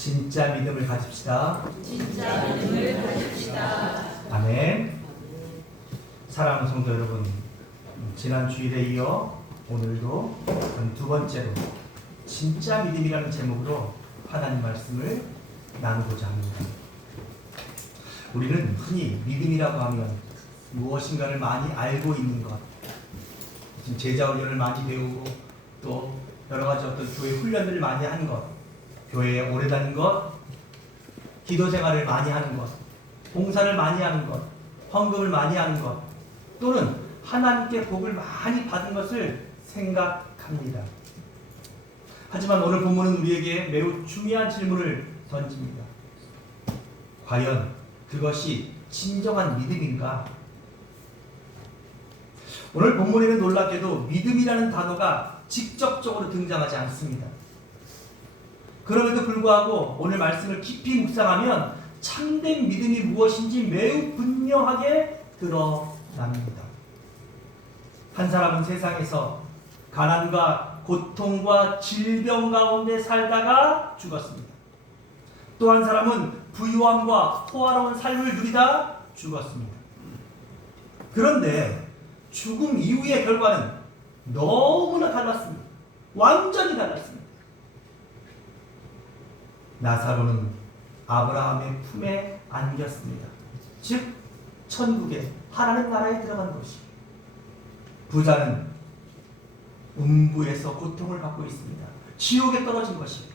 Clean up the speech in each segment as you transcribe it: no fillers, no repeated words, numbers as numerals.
진짜 믿음을 가집시다. 진짜 믿음을 가집시다. 아멘. 사랑하는 성도 여러분, 지난 주일에 이어 오늘도 두 번째로 진짜 믿음이라는 제목으로 하나님 말씀을 나누고자 합니다. 우리는 흔히 믿음이라고 하면 무엇인가를 많이 알고 있는 것, 제자 훈련을 많이 배우고 또 여러 가지 어떤 교회 훈련들을 많이 하는 것, 교회에 오래 다닌 것, 기도 생활을 많이 하는 것, 봉사를 많이 하는 것, 헌금을 많이 하는 것, 또는 하나님께 복을 많이 받은 것을 생각합니다. 하지만 오늘 본문은 우리에게 매우 중요한 질문을 던집니다. 과연 그것이 진정한 믿음인가? 오늘 본문에는 놀랍게도 믿음이라는 단어가 직접적으로 등장하지 않습니다. 그럼에도 불구하고 오늘 말씀을 깊이 묵상하면 참된 믿음이 무엇인지 매우 분명하게 드러납니다. 한 사람은 세상에서 가난과 고통과 질병 가운데 살다가 죽었습니다. 또 한 사람은 부유함과 호화로운 삶을 누리다 죽었습니다. 그런데 죽음 이후의 결과는 너무나 달랐습니다. 완전히 달랐습니다. 나사로는 아브라함의 품에 안겼습니다. 즉 천국에 하나님 나라에 들어간 것이, 부자는 음부에서 고통을 받고 있습니다. 지옥에 떨어진 것이.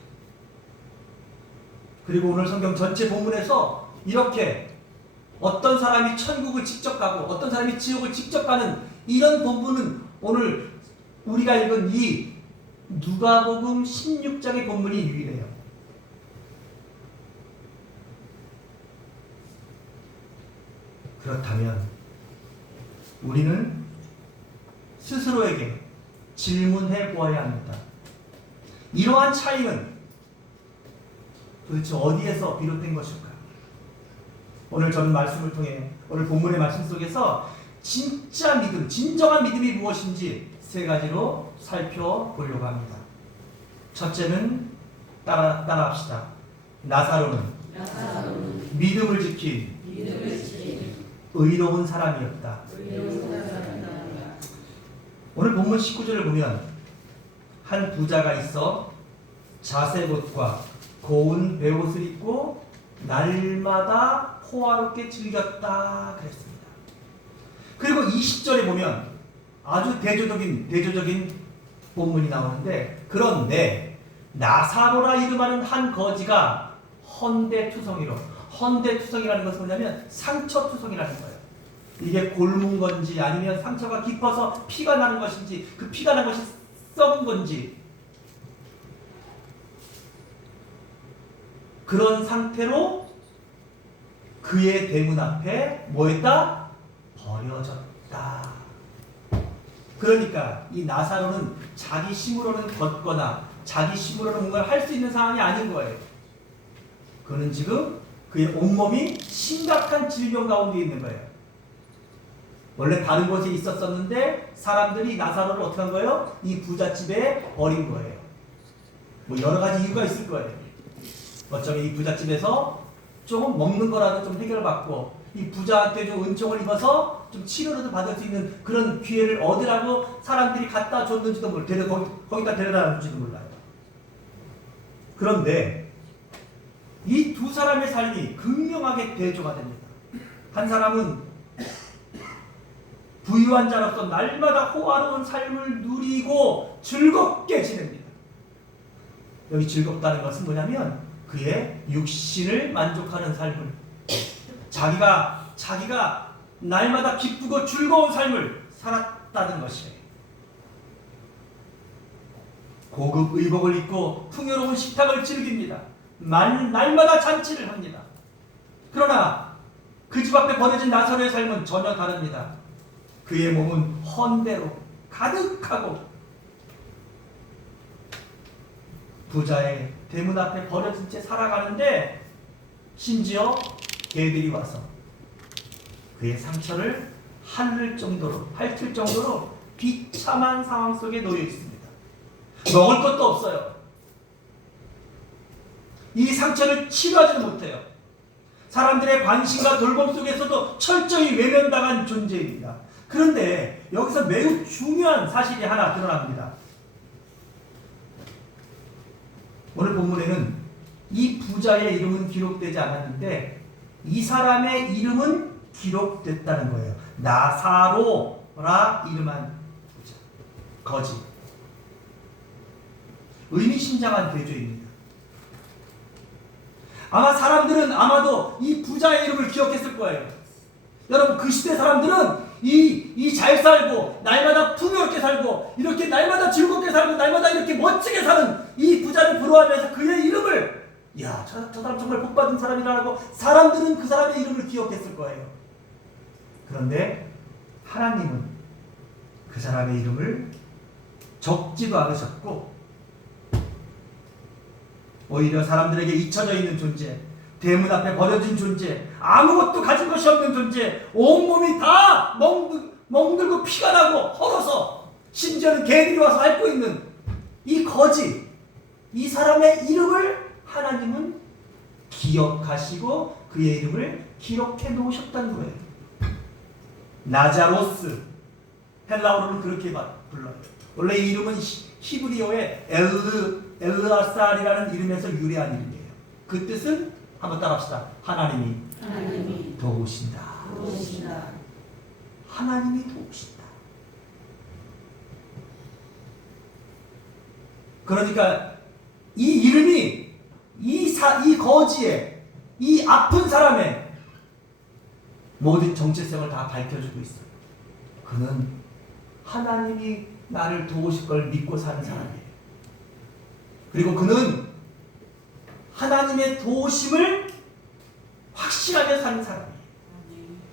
그리고 오늘 성경 전체 본문에서 이렇게 어떤 사람이 천국을 직접 가고 어떤 사람이 지옥을 직접 가는 이런 본문은 오늘 우리가 읽은 이 누가복음 16장의 본문이 유일해요. 그렇다면 우리는 스스로에게 질문해 보아야 합니다. 이러한 차이는 도대체 어디에서 비롯된 것일까요? 오늘 저는 말씀을 통해 오늘 본문의 말씀 속에서 진짜 믿음, 진정한 믿음이 무엇인지 세 가지로 살펴보려고 합니다. 첫째는 따라합시다. 나사로는 믿음을 지킨 의로운 사람이었다. 오늘 본문 19절을 보면 한 부자가 있어 자색옷과 고운 베옷을 입고 날마다 호화롭게 즐겼다 그랬습니다. 그리고 20절에 보면 아주 대조적인 본문이 나오는데, 그런데 나사로라 이름하는 한 거지가 헌대투성이라는 것은 뭐냐면 상처투성이라는 거예요. 이게 곪은 건지 아니면 상처가 깊어서 피가 나는 것인지, 그 피가 난 것이 썩은 건지, 그런 상태로 그의 대문 앞에 뭐했다? 버려졌다. 그러니까 이 나사로는 자기 힘으로는 걷거나 자기 힘으로는 뭔가를 할 수 있는 상황이 아닌 거예요. 그는 지금 그의 온몸이 심각한 질병 가운데 있는 거예요. 원래 다른 곳에 있었었는데 사람들이 나사로를 어떻게 한 거예요? 이 부잣집에 버린 거예요. 뭐 여러 가지 이유가 있을 거예요. 어쩌면 이 부잣집에서 조금 먹는 거라도 좀 해결받고 이 부자한테 좀 은총을 입어서 좀 치료라도 받을 수 있는 그런 기회를 얻으라고 사람들이 갖다 줬는지도 거기다 데려다 놨는지도 몰라요. 그런데 이 두 사람의 삶이 극명하게 대조가 됩니다. 한 사람은 부유한 자로서 날마다 호화로운 삶을 누리고 즐겁게 지냅니다. 여기 즐겁다는 것은 뭐냐면 그의 육신을 만족하는 삶을, 자기가 날마다 기쁘고 즐거운 삶을 살았다는 것이에요. 고급 의복을 입고 풍요로운 식탁을 즐깁니다. 날마다 잔치를 합니다. 그러나 그 집 앞에 버려진 나사로의 삶은 전혀 다릅니다. 그의 몸은 헌대로 가득하고 부자의 대문 앞에 버려진 채 살아가는데, 심지어 개들이 와서 그의 상처를 핥을 정도로 비참한 상황 속에 놓여 있습니다. 먹을 것도 없어요. 이 상처를 치료하지도 못해요. 사람들의 관심과 돌봄 속에서도 철저히 외면당한 존재입니다. 그런데 여기서 매우 중요한 사실이 하나 드러납니다. 오늘 본문에는 이 부자의 이름은 기록되지 않았는데 이 사람의 이름은 기록됐다는 거예요. 나사로라 이름한 부자, 거지. 의미심장한 대조입니다. 아마 사람들은 아마도 이 부자의 이름을 기억했을 거예요. 여러분, 그 시대 사람들은 이 잘 살고 날마다 풍요롭게 살고 이렇게 날마다 즐겁게 살고 날마다 이렇게 멋지게 사는 이 부자를 부러워하면서 그의 이름을, 야, 저 사람 정말 복받은 사람이라고 사람들은 그 사람의 이름을 기억했을 거예요. 그런데 하나님은 그 사람의 이름을 적지도 않으셨고 오히려 사람들에게 잊혀져 있는 존재, 대문 앞에 버려진 존재, 아무것도 가진 것이 없는 존재, 온몸이 다 멍들고 피가 나고 헐어서 심지어는 개들이 와서 앓고 있는 이 거지, 이 사람의 이름을 하나님은 기억하시고 그의 이름을 기록해 놓으셨다는 거예요. 나자로스, 헬라어로는 그렇게 불러요. 원래 이 이름은 히브리어의 엘르아살이라는 이름에서 유래한 이름이에요. 그 뜻은 한번 따라합시다. 하나님이 도우신다. 하나님이 도우신다. 그러니까 이 이름이 이 거지의, 이 아픈 사람의 모든 정체성을 다 밝혀주고 있어요. 그는 하나님이 나를 도우실 걸 믿고 사는 사람이에요. 그리고 그는 하나님의 도우심을 확실하게 사는 사람이에요.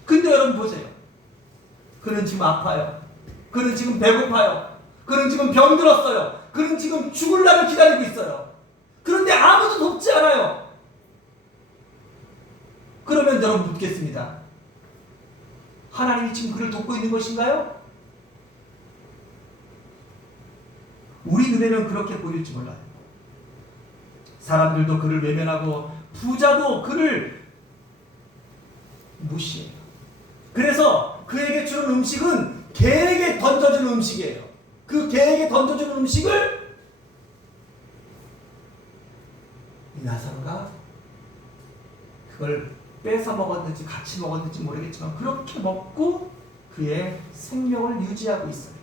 근데 여러분 보세요. 그는 지금 아파요. 그는 지금 배고파요. 그는 지금 병들었어요. 그는 지금 죽을 날을 기다리고 있어요. 그런데 아무도 돕지 않아요. 그러면 여러분 묻겠습니다. 하나님이 지금 그를 돕고 있는 것인가요? 우리 눈에는 그렇게 보일지 몰라요. 사람들도 그를 외면하고 부자도 그를 무시해요. 그래서 그에게 주는 음식은 개에게 던져주는 음식이에요. 그 개에게 던져주는 음식을 이 나사로가 그걸 뺏어 먹었는지 같이 먹었는지 모르겠지만 그렇게 먹고 그의 생명을 유지하고 있어요.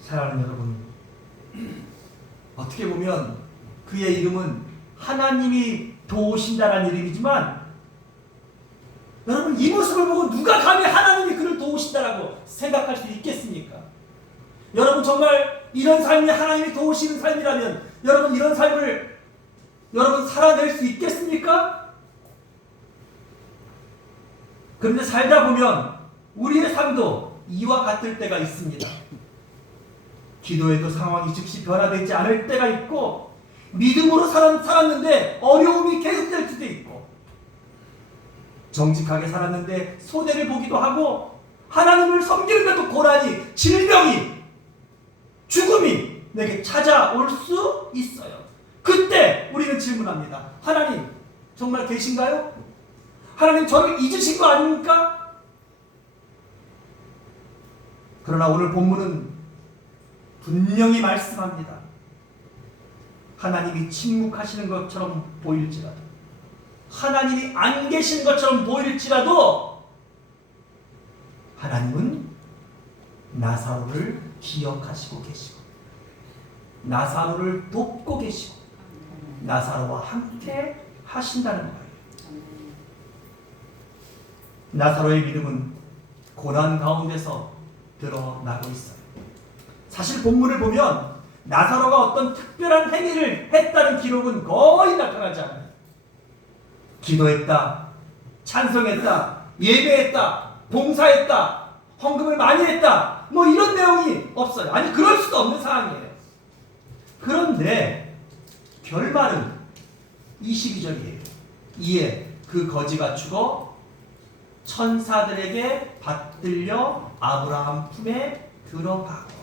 사랑하는 여러분, 어떻게 보면 그의 이름은 하나님이 도우신다라는 이름이지만 여러분, 이 모습을 보고 누가 감히 하나님이 그를 도우신다라고 생각할 수 있겠습니까? 여러분, 정말 이런 삶이 하나님이 도우시는 삶이라면 여러분, 이런 삶을 여러분 살아낼 수 있겠습니까? 그런데 살다 보면 우리의 삶도 이와 같을 때가 있습니다. 기도해도 상황이 즉시 변화되지 않을 때가 있고, 믿음으로 살았는데 어려움이 계속될 수도 있고, 정직하게 살았는데 손해를 보기도 하고, 하나님을 섬기는데도 고난이, 질병이, 죽음이 내게 찾아올 수 있어요. 그때 우리는 질문합니다. 하나님 정말 계신가요? 하나님 저를 잊으신 거 아닙니까? 그러나 오늘 본문은 분명히 말씀합니다. 하나님이 침묵하시는 것처럼 보일지라도, 하나님이 안 계신 것처럼 보일지라도 하나님은 나사로를 기억하시고 계시고 나사로를 돕고 계시고 나사로와 함께 하신다는 거예요. 나사로의 믿음은 고난 가운데서 드러나고 있어요. 사실 본문을 보면 나사로가 어떤 특별한 행위를 했다는 기록은 거의 나타나지 않아요. 기도했다, 찬송했다, 예배했다, 봉사했다, 헌금을 많이 했다, 뭐 이런 내용이 없어요. 아니, 그럴 수도 없는 상황이에요. 그런데 결말은 22절이에요. 이에 그 거지가 죽어 천사들에게 받들려 아브라함 품에 들어가고.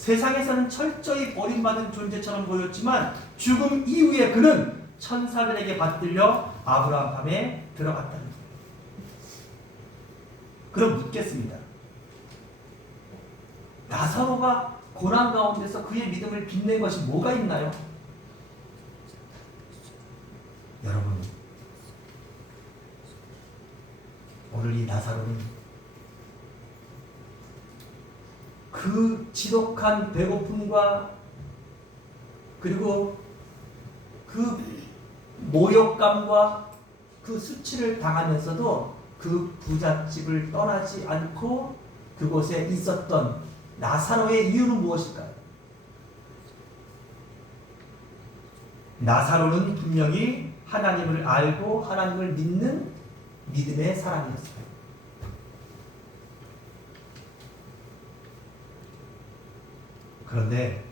세상에서는 철저히 버림받은 존재처럼 보였지만 죽음 이후에 그는 천사들에게 받들려 아브라함 밤에 들어갔다는 거예요. 그럼 묻겠습니다. 나사로가 고난 가운데서 그의 믿음을 빛낸 것이 뭐가 있나요? 여러분, 오늘 이 나사로는 그 지독한 배고픔과 그리고 그 모욕감과 그 수치를 당하면서도 그 부잣집을 떠나지 않고 그곳에 있었던 나사로의 이유는 무엇일까요? 나사로는 분명히 하나님을 알고 하나님을 믿는 믿음의 사람이었어요. 그런데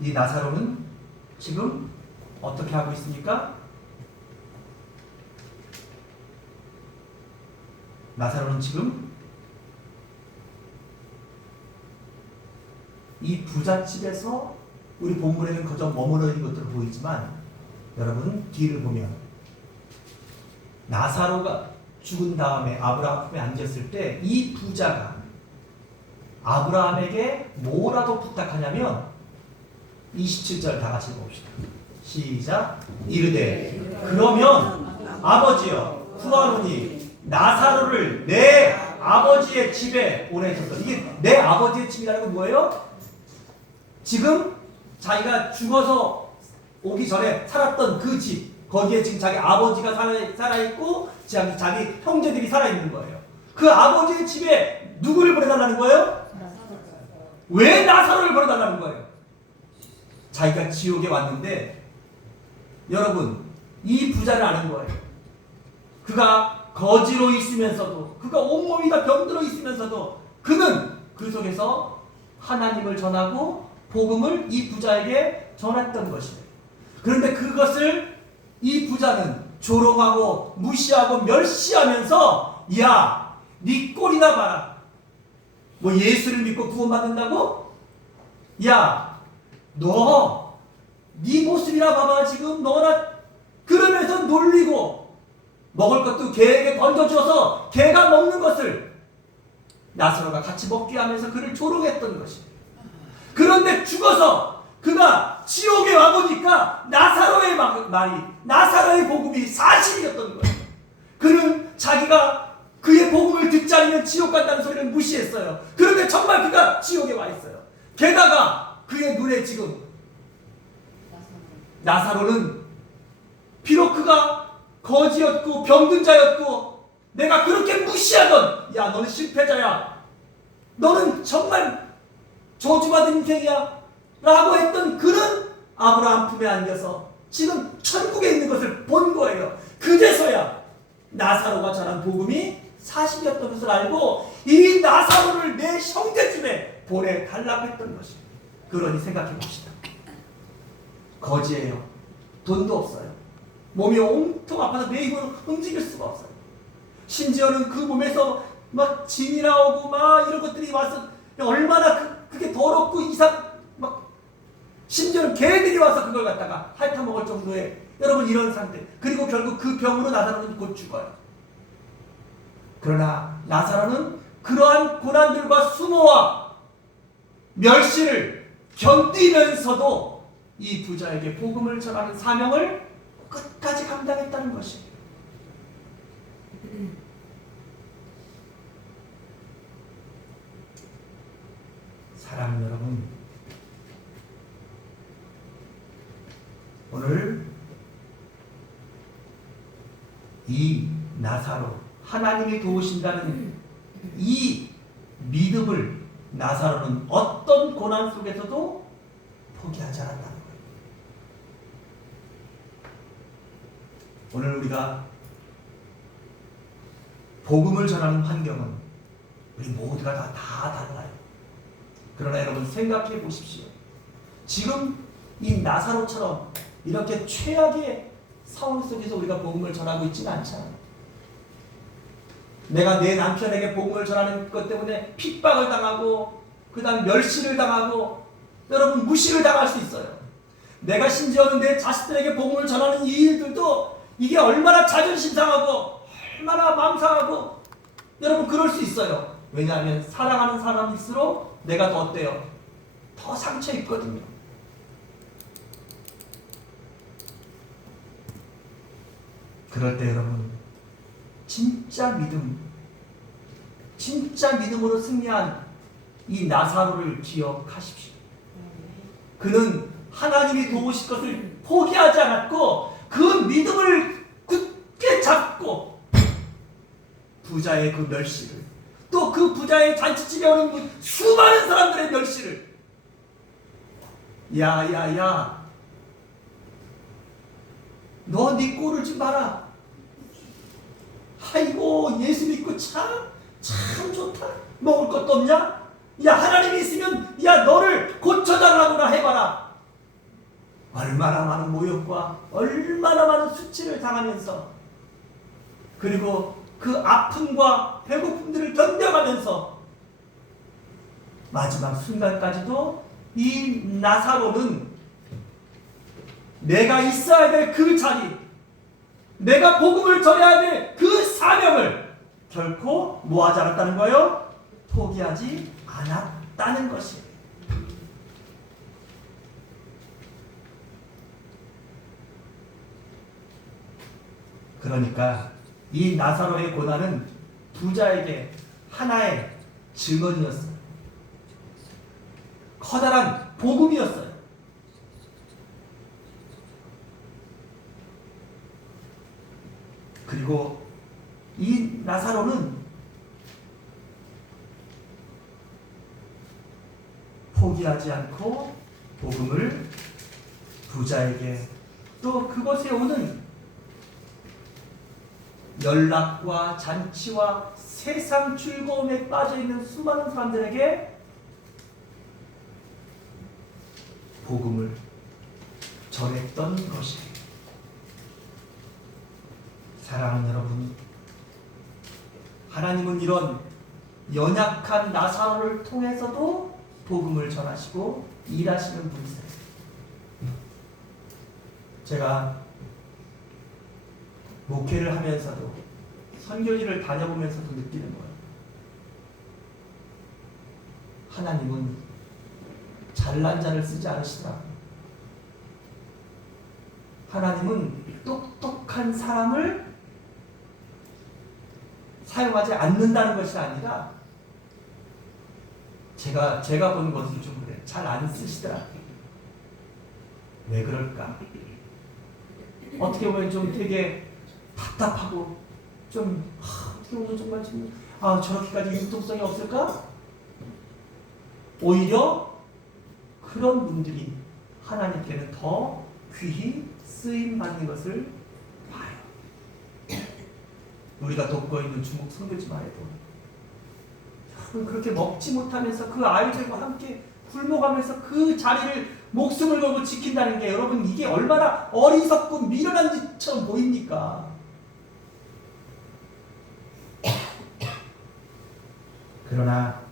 이 나사로는 지금 어떻게 하고 있습니까? 나사로는 지금 이 부잣집에서 우리 본문에는 그저 머무르 있는 것으로 보이지만 여러분 뒤를 보면 나사로가 죽은 다음에 아브라함 품에 앉았을 때 이 부자가 아브라함에게 뭐라고 부탁하냐면 27절 다 같이 봅시다. 시작. 이르되 그러면 아버지여 구하노니 나사로를 내 아버지의 집에 보내소서. 이게 내 아버지의 집이라는 건 뭐예요? 지금 자기가 죽어서 오기 전에 살았던 그 집, 거기에 지금 자기 아버지가 살아있고 자기 형제들이 살아있는 거예요. 그 아버지의 집에 누구를 보내달라는 거예요? 왜 나사로를 보내달라는 거예요? 자기가 지옥에 왔는데 여러분 이 부자를 아는 거예요. 그가 거지로 있으면서도 그가 온몸이 다 병들어 있으면서도 그는 그 속에서 하나님을 전하고 복음을 이 부자에게 전했던 것이에요. 그런데 그것을 이 부자는 조롱하고 무시하고 멸시하면서 야, 네 꼴이나 봐라. 뭐 예수를 믿고 구원받는다고? 야, 너 네 모습이나 봐봐. 지금 너나 그러면서 놀리고 먹을 것도 개에게 던져주어서 개가 먹는 것을 나사로가 같이 먹게 하면서 그를 조롱했던 것이에요. 그런데 죽어서 그가 지옥에 와보니까 나사로의 말이 나사로의 복음이 사실이었던 거예요. 그는 자기가 그의 복음을 듣지 않으면 지옥 간다는 소리를 무시했어요. 그런데 정말 그가 지옥에 와 있어요. 게다가 그의 눈에 지금 나사로는 비록 그가 거지였고 병든 자였고 내가 그렇게 무시하던 야 너는 실패자야 너는 정말 저주받은 인생이야 라고 했던 그는 아브라함 품에 앉아서 지금 천국에 있는 것을 본 거예요. 그제서야 나사로가 전한 복음이 사실이었던 것을 알고 이 나사로를 내 형제집에 보내달라고 했던 것입니다. 그러니 생각해 봅시다. 거지예요. 돈도 없어요. 몸이 온통 아파서 내 입으로 움직일 수가 없어요. 심지어는 그 몸에서 막 진이 나오고 막 이런 것들이 와서 얼마나 그게 더럽고 막 심지어는 개들이 와서 그걸 갖다가 핥아먹을 정도의 여러분 이런 상태. 그리고 결국 그 병으로 나사로는 곧 죽어요. 그러나 나사로는 그러한 고난들과 수모와 멸시를 견디면서도 이 부자에게 복음을 전하는 사명을 끝까지 감당했다는 것입니다. 사랑하는 여러분, 오늘 이 나사로 하나님이 도우신다는 이 믿음을 나사로는 어떤 고난 속에서도 포기하지 않았다는 거예요. 오늘 우리가 복음을 전하는 환경은 우리 모두가 다 달라요. 그러나 여러분 생각해 보십시오. 지금 이 나사로처럼 이렇게 최악의 상황 속에서 우리가 복음을 전하고 있지는 않잖아요. 내가 내 남편에게 복음을 전하는 것 때문에 핍박을 당하고 그 다음 멸시를 당하고 여러분 무시를 당할 수 있어요. 내가 심지어는 내 자식들에게 복음을 전하는 이 일들도 이게 얼마나 자존심 상하고 얼마나 마음 상하고 여러분 그럴 수 있어요. 왜냐하면 사랑하는 사람일수록 내가 더 어때요? 더 상처 입거든요. 그럴 때 여러분 진짜 믿음으로 승리한 이 나사로를 기억하십시오. 그는 하나님이 도우실 것을 포기하지 않았고 그 믿음을 굳게 잡고 부자의 그 멸시를 또 그 부자의 잔치집에 오는 그 수많은 사람들의 멸시를 야야야 너 네 꼴을 좀 봐라. 아이고 예수 믿고 참 좋다. 먹을 것도 없냐? 야 하나님이 있으면 야 너를 고쳐달라고나 해봐라. 얼마나 많은 모욕과 얼마나 많은 수치를 당하면서 그리고 그 아픔과 배고픔들을 견뎌가면서 마지막 순간까지도 이 나사로는 내가 있어야 될 그 자리, 내가 복음을 전해야 될 그 사명을 결코 뭐하지 않았다는 거예요? 포기하지 않았다는 것이에요. 그러니까 이 나사로의 고난은 부자에게 하나의 증언이었어요. 커다란 복음이었어요. 그리고 이 나사로는 포기하지 않고 복음을 부자에게 또 그것에 오는 연락과 잔치와 세상 즐거움에 빠져있는 수많은 사람들에게 복음을 전했던 것이에요. 사랑하는 여러분, 하나님은 이런 연약한 나사로를 통해서도 복음을 전하시고 일하시는 분이세요. 제가 목회를 하면서도 선교지를 다녀보면서도 느끼는 거예요. 하나님은 잘난 자를 쓰지 않으시더라고요. 하나님은 똑똑한 사람을 사용하지 않는다는 것이 아니라 제가 본 것은 좀 그래. 잘 안 쓰시더라고요. 왜 그럴까? 어떻게 보면 좀 되게 답답하고 좀 어떻게 보면 정말 좀 저렇게까지 융통성이 없을까? 오히려 그런 분들이 하나님께는 더 귀히 쓰임 받는 것을 봐요. 우리가 돕고 있는 중국 선교지만 해도 여러분 그렇게 먹지 못하면서 그 아이들과 함께 굶어가면서 그 자리를 목숨을 걸고 지킨다는 게 여러분 이게 얼마나 어리석고 미련한 짓처럼 보입니까? 그러나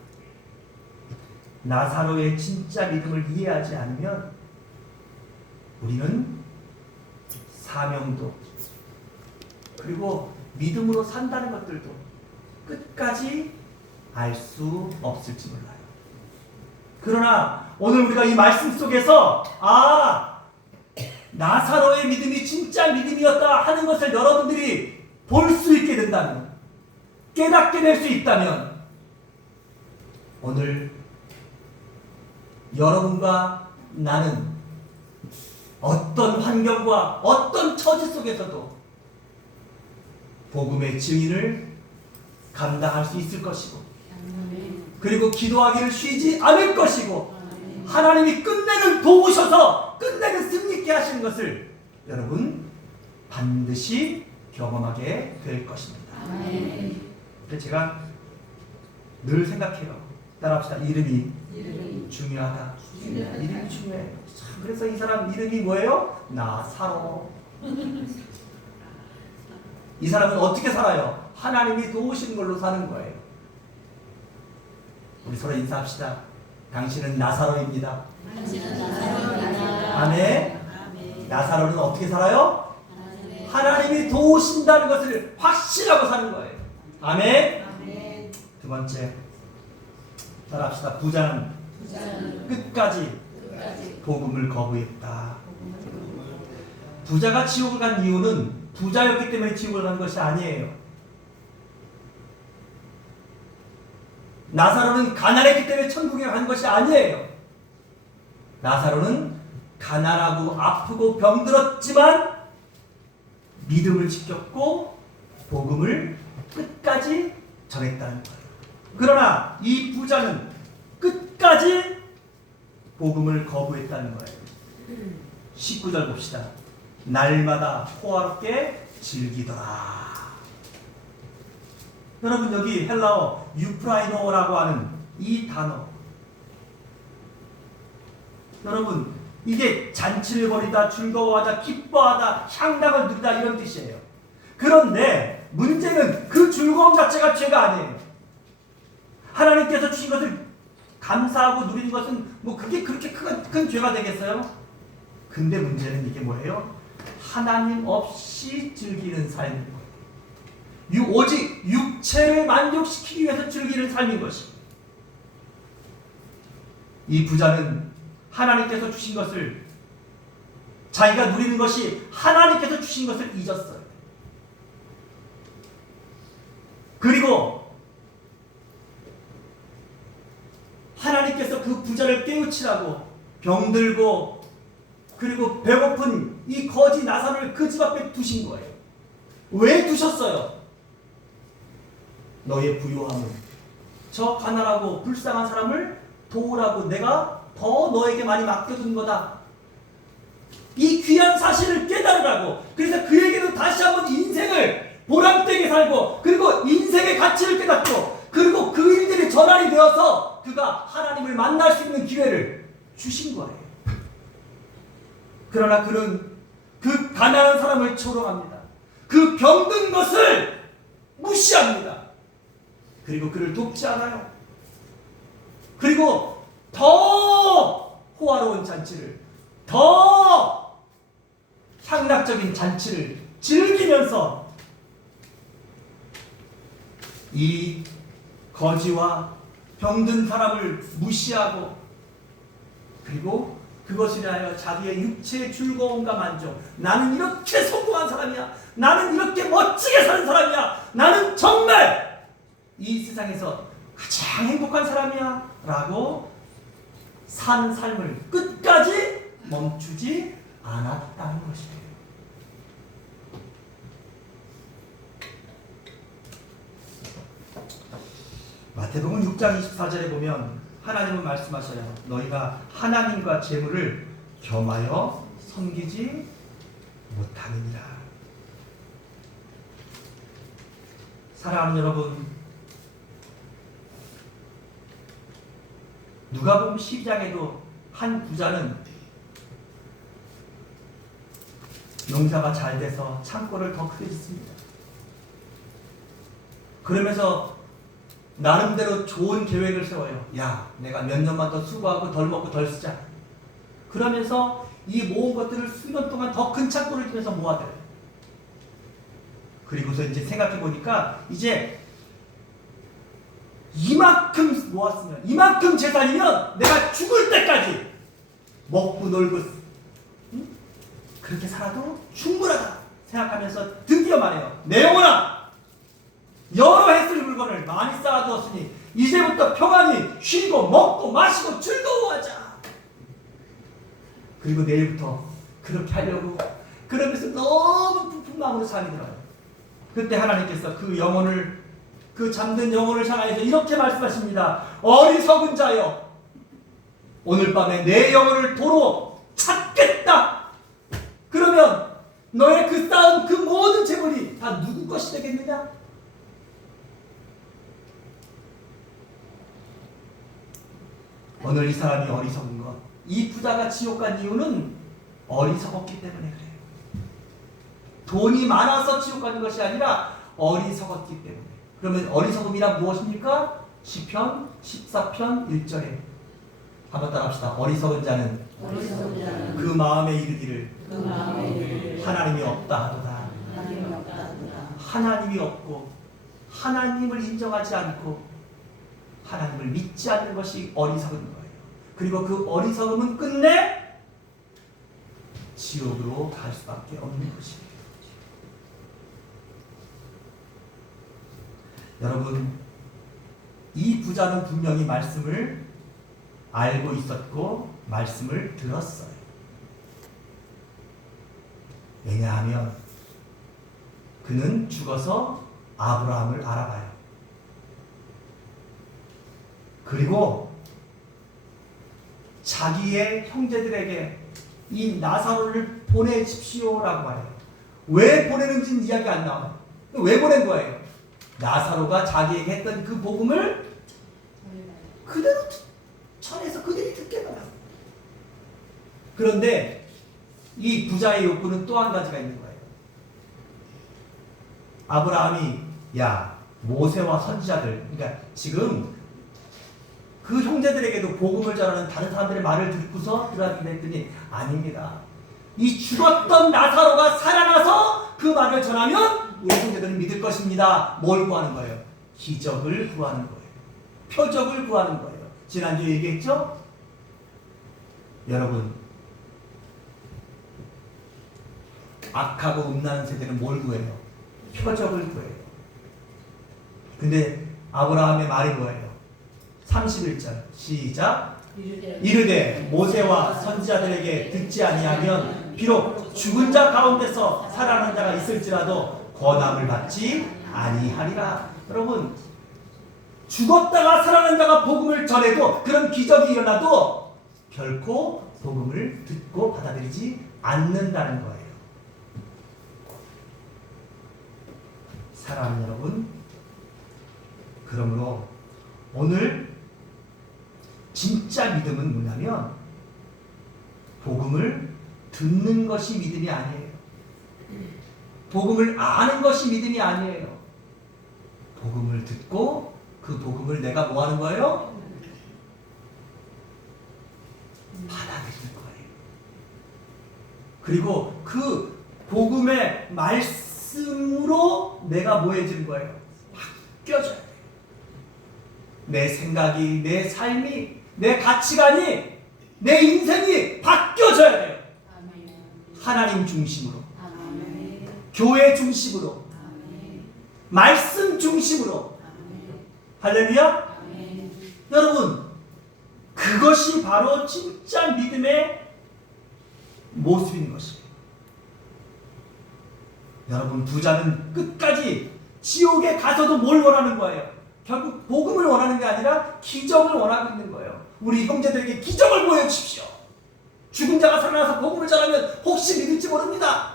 나사로의 진짜 믿음을 이해하지 않으면 우리는 사명도 그리고 믿음으로 산다는 것들도 끝까지 알 수 없을지 몰라요. 그러나 오늘 우리가 이 말씀 속에서 나사로의 믿음이 진짜 믿음이었다 하는 것을 여러분들이 볼 수 있게 된다면, 깨닫게 될 수 있다면 오늘 여러분과 나는 어떤 환경과 어떤 처지 속에서도 복음의 증인을 감당할 수 있을 것이고 그리고 기도하기를 쉬지 않을 것이고 하나님이 끝내는 도우셔서 끝내는 승리케 하시는 것을 여러분 반드시 경험하게 될 것입니다. 그래서 제가 늘 생각해요. 따라합시다. 이름이 중요하다. 이름이 중요해요. 그래서 이 사람 이름이 뭐예요? 나사로. 이 사람은 어떻게 살아요? 하나님이 도우신 걸로 사는 거예요. 우리 서로 인사합시다. 당신은 나사로입니다. 당신은 나사로입니다. 아멘. 아멘. 나사로는 어떻게 살아요? 하나님이 도우신다는 것을 확신하고 사는 거예요. 아멘. 아멘. 두 번째, 따라합시다. 부자는 부자는 끝까지 끝까지 복음을 거부했다. 부자가 지옥을 간 이유는 부자였기 때문에 지옥을 간 것이 아니에요. 나사로는 가난했기 때문에 천국에 간 것이 아니에요. 나사로는 가난하고 아프고 병들었지만 믿음을 지켰고 복음을 끝까지 전했다는 거예요. 그러나 이 부자는 끝까지 복음을 거부했다는 거예요. 19절 봅시다. 날마다 호화롭게 즐기더라. 여러분, 여기 헬라어 유프라이노라고 하는 이 단어, 여러분, 이게 잔치를 벌이다, 즐거워하다, 기뻐하다, 향락을 누리다 이런 뜻이에요. 그런데 문제는 그 즐거움 자체가 죄가 아니에요. 하나님께서 주신 것을 감사하고 누리는 것은 뭐 그게 그렇게 큰 죄가 되겠어요? 근데 문제는 이게 뭐예요? 하나님 없이 즐기는 삶인 거예요. 오직 육체를 만족시키기 위해서 즐기는 삶인 것이. 이 부자는 하나님께서 주신 것을, 자기가 누리는 것이 하나님께서 주신 것을 잊었어요. 그리고 하나님께서 그 부자를 깨우치라고 병들고 그리고 배고픈 이 거지 나사로를 그 집 앞에 두신 거예요. 왜 두셨어요? 너의 부요함은 저 가난하고 불쌍한 사람을 도우라고 내가 더 너에게 많이 맡겨둔 거다. 이 귀한 사실을 깨달으라고. 그래서 그에게도 다시 한번 인생을 보람되게 살고 그리고 인생의 가치를 깨닫고 그리고 그 일들이 전환이 되어서 그가 하나님을 만날 수 있는 기회를 주신 거예요. 그러나 그는 그 가난한 사람을 조롱합니다. 그 병든 것을 무시합니다. 그리고 그를 돕지 않아요. 그리고 더 호화로운 잔치를, 더 향락적인 잔치를 즐기면서 이 거지와 병든 사람을 무시하고 그리고 그것을 위하여 자기의 육체의 즐거움과 만족, 나는 이렇게 성공한 사람이야, 나는 이렇게 멋지게 사는 사람이야, 나는 정말 이 세상에서 가장 행복한 사람이야 라고 산 삶을 끝까지 멈추지 않았다는 것이에요. 마태복음 6장 24절에 보면 하나님은 말씀하셔요. 너희가 하나님과 재물을 겸하여 섬기지 못하느니라. 사랑하는 여러분, 누가복음 12장에도 한 부자는 농사가 잘 돼서 창고를 더 크게 짓습니다. 그러면서 나름대로 좋은 계획을 세워요. 야, 내가 몇 년만 더 수고하고 덜 먹고 덜 쓰자. 그러면서 이 모은 것들을 수년 동안 더 큰 창고를 지면서 모아둬요. 그리고서 이제 생각해 보니까 이제 이만큼 모았으면, 이만큼 재산이면 내가 죽을 때까지 먹고 놀고 그렇게 살아도 충분하다 생각하면서 드디어 말해요. 내 영혼아, 여러 해쓸 물건을 많이 쌓아두었으니 이제부터 평안히 쉬고 먹고 마시고 즐거워하자. 그리고 내일부터 그렇게 하려고 그러면서 너무 부푼 마음으로 삶이 들어요. 그때 하나님께서 그 영혼을, 그 잠든 영혼을 향하여서 이렇게 말씀하십니다. 어리석은 자여, 오늘 밤에 내 영혼을 도로 찾겠다. 그러면 너의 그 쌓은 그 모든 재물이 다 누구 것이 되겠느냐? 오늘 이 사람이 어리석은 것, 이 부자가 지옥 간 이유는 어리석었기 때문에 그래요. 돈이 많아서 지옥 가는 것이 아니라 어리석었기 때문에. 그러면 어리석음이란 무엇입니까? 시편 14편 1절에 한번 따라합시다. 어리석은 자는 어리석은 자는 그 마음에 이르기를 그 마음에 이르기를 하나님이 없다 하도다. 하나님이 없다 하도다. 하나님이 없고 하나님을 인정하지 않고 하나님을 믿지 않는 것이 어리석은 거예요. 그리고 그 어리석음은 끝내 지옥으로 갈 수밖에 없는 것입니다. 여러분, 이 부자는 분명히 말씀을 알고 있었고 말씀을 들었어요. 왜냐하면 그는 죽어서 아브라함을 알아봐요. 그리고 자기의 형제들에게 이 나사로를 보내십시오라고 해요. 왜 보내는지는 이야기 안 나와요. 왜 보낸 거예요? 나사로가 자기에게 했던 그 복음을 그대로 전해서 그들이 듣게 받았어요. 그런데 이 부자의 욕구는 또 한 가지가 있는 거예요. 아브라함이 야 모세와 선지자들, 그러니까 지금 그 형제들에게도 복음을 전하는 다른 사람들의 말을 듣고서 들어가긴 했더니 아닙니다. 이 죽었던 나사로가 살아나서 그 말을 전하면 우리 형제들은 믿을 것입니다. 뭘 구하는 거예요? 기적을 구하는 거예요. 표적을 구하는 거예요. 지난주에 얘기했죠? 여러분, 악하고 음란한 세대는 뭘 구해요? 표적을 구해요. 근데 아브라함의 말이 뭐예요? 31절 시작. 이르되 모세와 선지자들에게 듣지 아니하면 비록 죽은 자 가운데서 살아난 자가 있을지라도 권함을 받지 아니하리라. 여러분, 죽었다가 살아난 자가 복음을 전해도 그런 기적이 일어나도 결코 복음을 듣고 받아들이지 않는다는 거예요. 사랑하는 여러분, 그러므로 오늘 진짜 믿음은 뭐냐면 복음을 듣는 것이 믿음이 아니에요. 복음을 아는 것이 믿음이 아니에요. 복음을 듣고 그 복음을 내가 뭐 하는 거예요? 받아들이는 거예요. 그리고 그 복음의 말씀으로 내가 뭐 해주는 거예요? 바뀌어져야 돼요. 내 생각이, 내 삶이, 내 가치관이, 내 인생이 바뀌어져야 돼요. 하나님 중심으로, 교회 중심으로, 말씀 중심으로. 할렐루야? 여러분, 그것이 바로 진짜 믿음의 모습인 것이에요. 여러분, 부자는 끝까지 지옥에 가서도 뭘 원하는 거예요? 결국 복음을 원하는 게 아니라 기적을 원하고 있는 거예요. 우리 형제들에게 기적을 보여주십시오. 죽은 자가 살아나서 복음을 전하면 혹시 믿을지 모릅니다.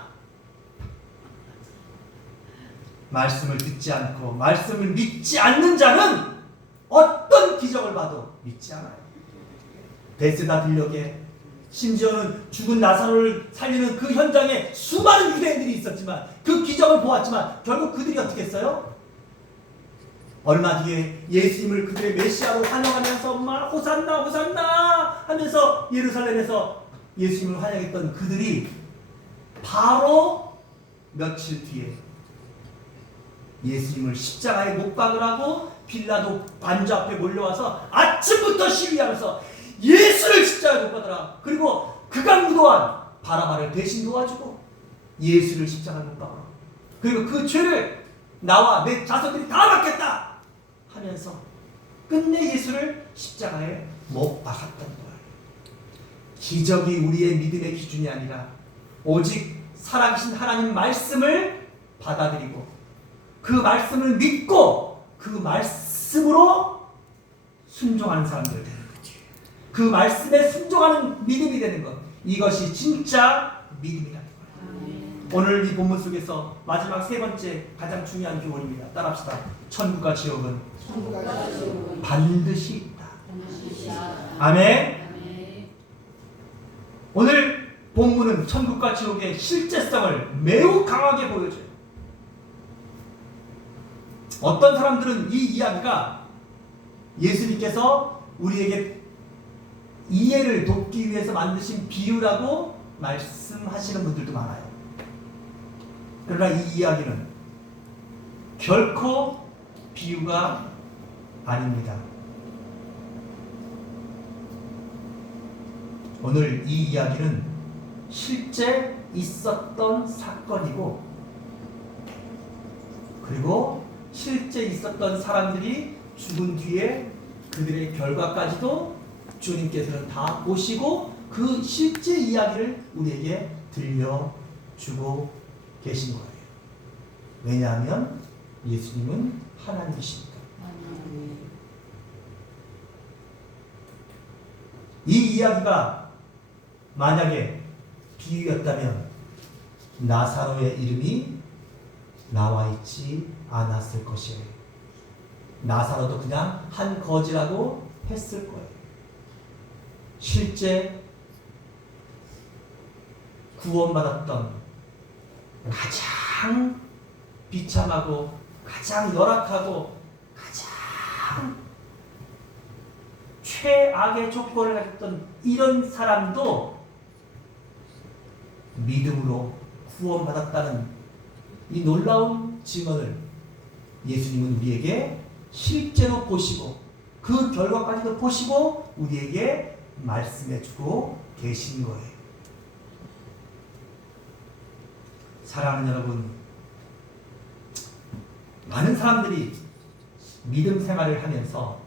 말씀을 듣지 않고 말씀을 믿지 않는 자는 어떤 기적을 봐도 믿지 않아요. 베스다 들녘에 심지어는 죽은 나사로를 살리는 그 현장에 수많은 유대인들이 있었지만 그 기적을 보았지만 결국 그들이 어떻게 했어요? 얼마 뒤에 예수님을 그들의 메시아로 환영하면서 막 호산나 호산나 하면서 예루살렘에서 예수님을 환영했던 그들이 바로 며칠 뒤에 예수님을 십자가에 못 박으라고 빌라도 관저 앞에 몰려와서 아침부터 시위하면서 예수를 십자가에 못 박으라. 그리고 그간무도한 바라바를 대신 도와주고 예수를 십자가에 못 박으라. 그리고 그 죄를 나와 내 자손들이 다 받겠다 하면서 끝내 예수를 십자가에 못 박았던 거예요. 기적이 우리의 믿음의 기준이 아니라 오직 살아계신 하나님 말씀을 받아들이고 그 말씀을 믿고 그 말씀으로 순종하는 사람들 되는 거죠. 그 말씀에 순종하는 믿음이 되는 것, 이것이 진짜 믿음이라는 거예요. 오늘 이 본문 속에서 마지막 세 번째 가장 중요한 교훈입니다. 따라합시다. 천국과 지옥은 반드시 있다. 아멘. 오늘 본문은 천국과 지옥의 실제성을 매우 강하게 보여줘요. 어떤 사람들은 이 이야기가 예수님께서 우리에게 이해를 돕기 위해서 만드신 비유라고 말씀하시는 분들도 많아요. 그러나 이 이야기는 결코 비유가 아닙니다. 오늘 이 이야기는 실제 있었던 사건이고, 그리고 실제 있었던 사람들이 죽은 뒤에 그들의 결과까지도 주님께서는 다 보시고 그 실제 이야기를 우리에게 들려주고 계신 거예요. 왜냐하면 예수님은 하나님이십니다. 이 이야기가 만약에 비유였다면 나사로의 이름이 나와 있지 않았을 것이에요. 나사로도 그냥 한 거지라고 했을 거예요. 실제 구원받았던 가장 비참하고 가장 열악하고 가장 최악의 조건을 가졌던 이런 사람도 믿음으로 구원받았다는 이 놀라운 증언을 예수님은 우리에게 실제로 보시고 그 결과까지도 보시고 우리에게 말씀해주고 계신 거예요. 사랑하는 여러분, 많은 사람들이 믿음 생활을 하면서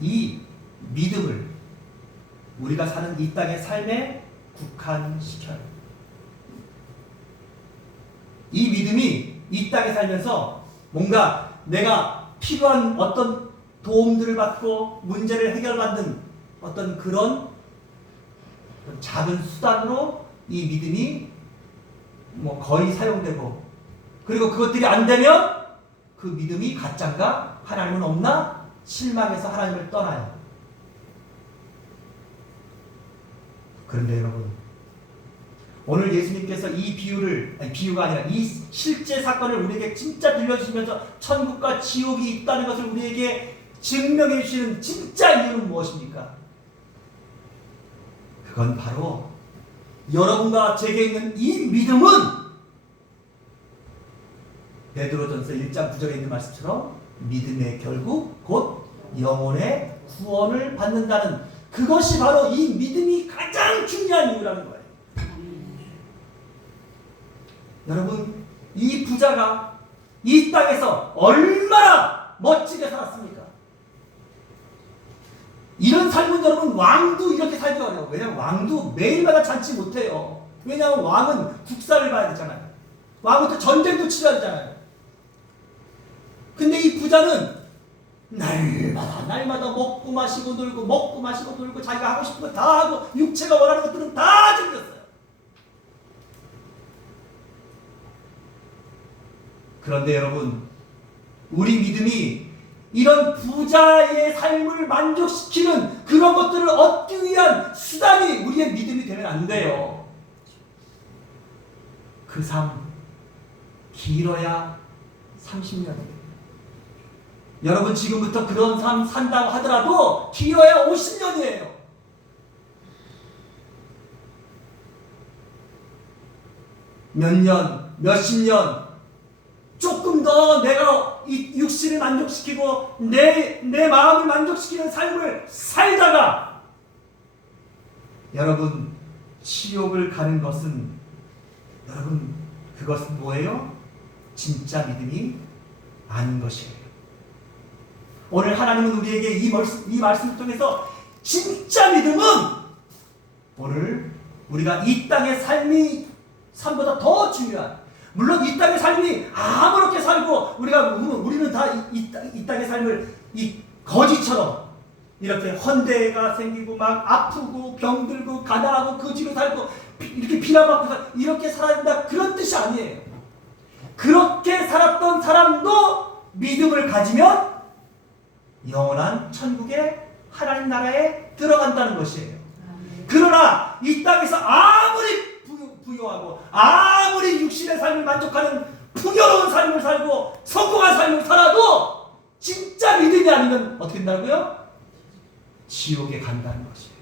이 믿음을 우리가 사는 이 땅의 삶에 국한시켜요. 이 믿음이 이 땅에 살면서 뭔가 내가 필요한 어떤 도움들을 받고 문제를 해결받는 어떤 그런 작은 수단으로 이 믿음이 거의 사용되고, 그리고 그것들이 안 되면 그 믿음이 가짜인가? 하나님은 없나? 실망해서 하나님을 떠나요. 그런데 여러분, 오늘 예수님께서 이 비유가 아니라 이 실제 사건을 우리에게 진짜 들려주시면서 천국과 지옥이 있다는 것을 우리에게 증명해 주시는 진짜 이유는 무엇입니까? 그건 바로 여러분과 제게 있는 이 믿음은 베드로전서 1장 9절에 있는 말씀처럼 믿음의 결국 곧 영혼의 구원을 받는다는, 그것이 바로 이 믿음이 가장 중요한 이유라는 거예요. 여러분, 이 부자가 이 땅에서 얼마나 멋지게 살았습니까? 이런 삶은 여러분, 왕도 이렇게 살기 어려워요. 왜냐하면 왕도 매일마다 잔치 못해요. 왜냐하면 왕은 국사를 봐야 되잖아요. 왕은 또 전쟁도 치러야 되잖아요. 근데 이 부자는 날마다 먹고 마시고 놀고 자기가 하고 싶은 거 다 하고 육체가 원하는 것들은 다 즐겼어요. 그런데 여러분, 우리 믿음이 이런 부자의 삶을 만족시키는 그런 것들을 얻기 위한 수단이 우리의 믿음이 되면 안 돼요. 그 삶 길어야 30년이에요. 여러분, 지금부터 그런 삶 산다고 하더라도 길어야 50년이에요. 몇 년, 몇십 년, 조금 더 내가 이 육신을 만족시키고 내 마음을 만족시키는 삶을 살다가 여러분, 지옥을 가는 것은, 여러분, 그것은 뭐예요? 진짜 믿음이 아닌 것이에요. 오늘 하나님은 우리에게 이 말씀을 통해서 진짜 믿음은 오늘 우리가 이 땅의 삶보다 더 중요한, 물론 이 땅의 삶이 아무렇게 살고 우리는 다 이 땅의 삶을 이 거지처럼 이렇게 헌대가 생기고 막 아프고 병들고 가난하고 거지로 살고 이렇게 비난받고 이렇게 살아야 된다, 그런 뜻이 아니에요. 그렇게 살았던 사람도 믿음을 가지면 영원한 천국의 하나님 나라에 들어간다는 것이에요. 그러나 이 땅에서 아무리 부유하고 아무리 육신의 삶을 만족하는 풍요로운 삶을 살고 성공한 삶을 살아도 진짜 믿음이 아니면 어떻게 된다고요? 지옥에 간다는 것이에요.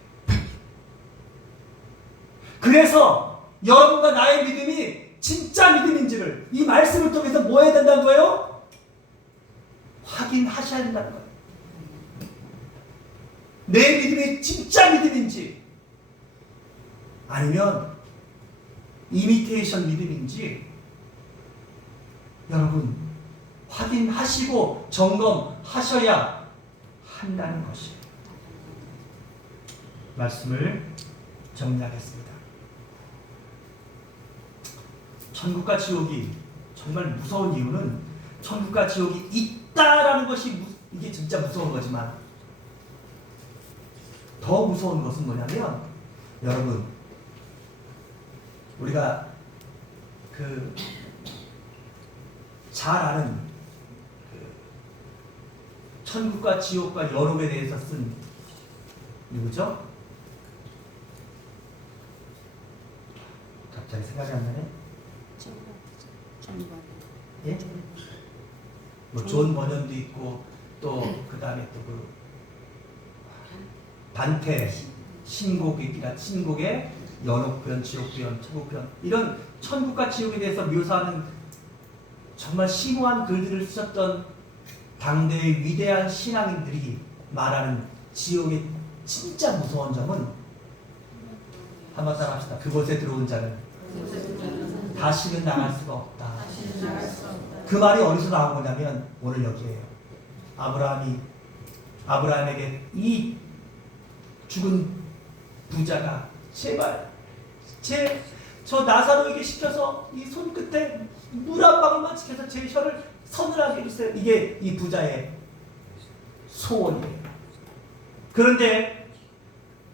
그래서 여러분과 나의 믿음이 진짜 믿음인지를 이 말씀을 통해서 뭐 해야 된다는 거예요? 확인하셔야 된다는 거예요. 내 믿음이 진짜 믿음인지 아니면 이미테이션 믿음인지 여러분 확인하시고 점검하셔야 한다는 것이에요. 말씀을 정리하겠습니다. 천국과 지옥이 정말 무서운 이유는 천국과 지옥이 있다라는 것이 이게 진짜 무서운 거지만 더 무서운 것은 뭐냐면 여러분 우리가 그 잘 아는 그 천국과 지옥과 연옥에 대해서 쓴 누구죠? 갑자기 생각이 안 나네. 예? 뭐 존 버년도 있고 또 그 다음에 또 그 단테 신곡이라 신곡의 연옥편, 지옥편, 천국편 이런 천국과 지옥에 대해서 묘사하는 정말 심오한 글들을 쓰셨던 당대의 위대한 신앙인들이 말하는 지옥의 진짜 무서운 점은 한번 따라합시다. 그곳에 들어온 자는 다시는 나갈 수가 없다. 그 말이 어디서 나온 거냐면 오늘 여기에요. 아브라함에게 이 죽은 부자가 제발 저 나사로에게 시켜서 이 손끝에 물 한 방울만 지켜서 제 혀를 서늘하게 해주세요. 이게 이 부자의 소원이에요. 그런데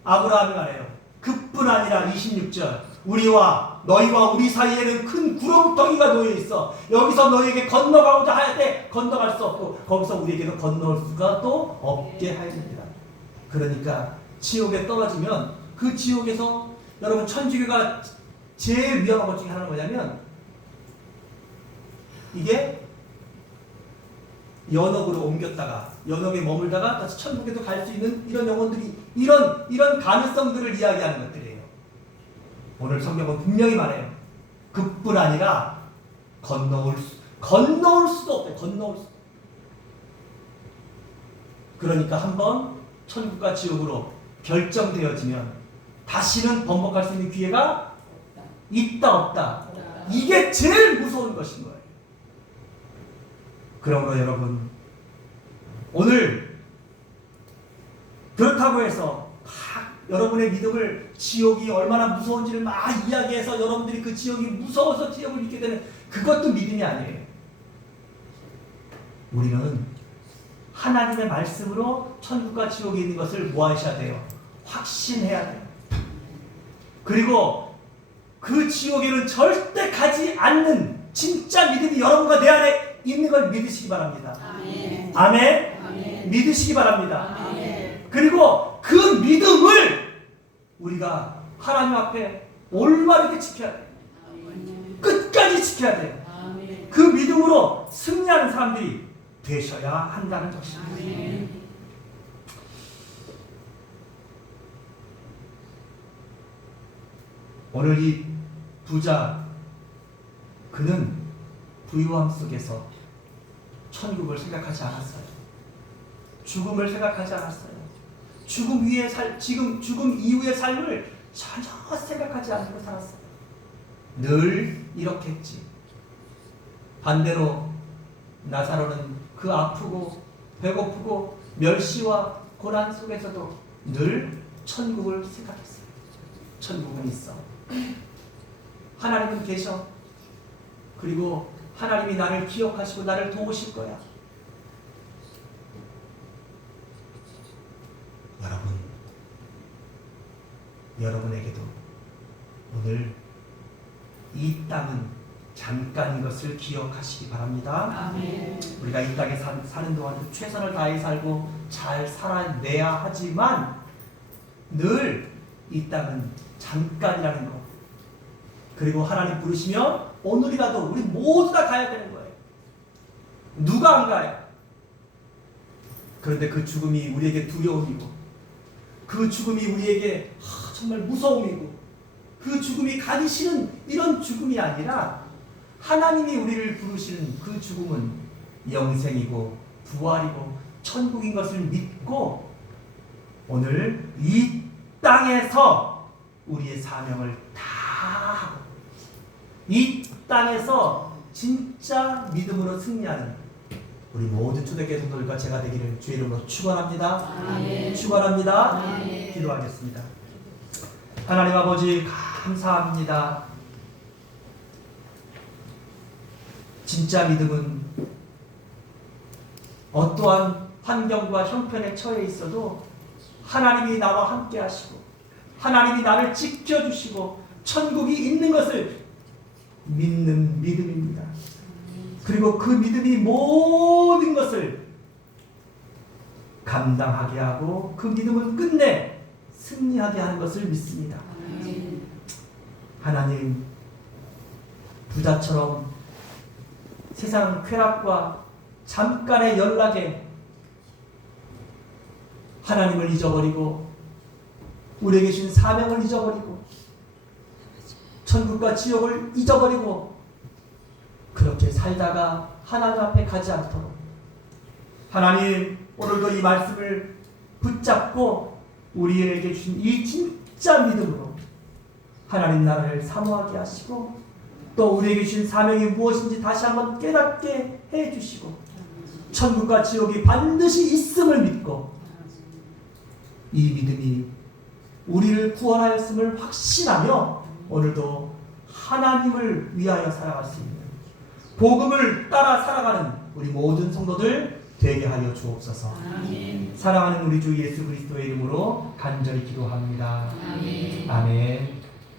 아브라함이 말해요. 그뿐 아니라 26절 우리와 너희와 우리 사이에는 큰 구렁텅이가 놓여 있어. 여기서 너희에게 건너가고자 하되 건너갈 수 없고 거기서 우리에게도 건너올 수가 또 없게 하야 됩니다. 그러니까 지옥에 떨어지면 그 지옥에서 여러분 천주교가 제일 위험한 것 중에 하나는 뭐냐면 이게 연옥으로 옮겼다가 연옥에 머물다가 다시 천국에도 갈 수 있는 이런 영혼들이 이런 가능성들을 이야기하는 것들이에요. 오늘 성경은 분명히 말해요. 그뿐 아니라 건너올 수도 없대. 건너올 수. 그러니까 한번 천국과 지옥으로 결정되어지면 다시는 번복할 수 있는 기회가 있다 없다. 이게 제일 무서운 것인 거예요. 그러므로 여러분 오늘 그렇다고 해서 여러분의 믿음을 지옥이 얼마나 무서운지를 막 이야기해서 여러분들이 그 지옥이 무서워서 지옥을 믿게 되는 그것도 믿음이 아니에요. 우리는 하나님의 말씀으로 천국과 지옥이 있는 것을 뭐 하셔야 돼요? 확신해야 돼요. 그리고 그 지옥에는 절대 가지 않는 진짜 믿음이 여러분과 내 안에 있는 걸 믿으시기 바랍니다. 아멘. 아멘. 아멘. 믿으시기 바랍니다. 아멘. 그리고 그 믿음을 우리가 하나님 앞에 올바르게 지켜야 돼요. 아멘. 끝까지 지켜야 돼요. 아멘. 그 믿음으로 승리하는 사람들이 되셔야 한다는 것입니다. 아멘. 오늘 이 부자 그는 부유함 속에서 천국을 생각하지 않았어요. 죽음을 생각하지 않았어요. 죽음 이후의 삶을 전혀 생각하지 않고 살았어요. 늘 이렇게 했지. 반대로 나사로는 그 아프고 배고프고 멸시와 고난 속에서도 늘 천국을 생각했어요. 천국은 있어. 하나님은 계셔. 그리고 하나님이 나를 기억하시고 나를 도우실 거야. 여러분에게도 오늘 이 땅은 잠깐인 것을 기억하시기 바랍니다. 아멘. 우리가 이 땅에 사는 동안 최선을 다해 살고 잘 살아내야 하지만 늘 이 땅은 잠깐이라는 것. 그리고 하나님 부르시면 오늘이라도 우리 모두 다 가야 되는 거예요. 누가 안 가요? 그런데 그 죽음이 우리에게 두려움이고 그 죽음이 우리에게 정말 무서움이고 그 죽음이 가기 싫은 이런 죽음이 아니라 하나님이 우리를 부르시는 그 죽음은 영생이고 부활이고 천국인 것을 믿고 오늘 이 땅에서 우리의 사명을 다 하고 이 땅에서 진짜 믿음으로 승리하는 우리 모든 초대교회 성도들과 제가 되기를 주의 이름으로 축원합니다. 아멘. 축원합니다. 아멘. 기도하겠습니다. 하나님 아버지 감사합니다. 진짜 믿음은 어떠한 환경과 형편에 처해 있어도 하나님이 나와 함께 하시고 하나님이 나를 지켜주시고 천국이 있는 것을 믿는 믿음입니다. 그리고 그 믿음이 모든 것을 감당하게 하고 그 믿음은 끝내 승리하게 하는 것을 믿습니다. 하나님, 부자처럼 세상 쾌락과 잠깐의 연락에 하나님을 잊어버리고 우리에게 주신 사명을 잊어버리고 천국과 지옥을 잊어버리고 그렇게 살다가 하나님 앞에 가지 않도록 하나님 오늘도 이 말씀을 붙잡고 우리에게 주신 이 진짜 믿음으로 하나님 나라를 사모하게 하시고 또 우리에게 주신 사명이 무엇인지 다시 한번 깨닫게 해주시고 천국과 지옥이 반드시 있음을 믿고 이 믿음이 우리를 구원하였음을 확신하며 오늘도 하나님을 위하여 살아갈 수 있는 복음을 따라 살아가는 우리 모든 성도들 되게 하여 주옵소서. 아멘. 사랑하는 우리 주 예수 그리스도의 이름으로 간절히 기도합니다.